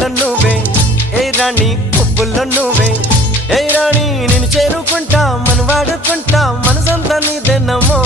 వెన్నెల్లో నువ్వే ఏ రాణి పువ్వుల్లో నువ్వే ఏ రాణి నేను చేరుకుంటా మన వాడుకుంటా మనసంతా నీదెన్నమో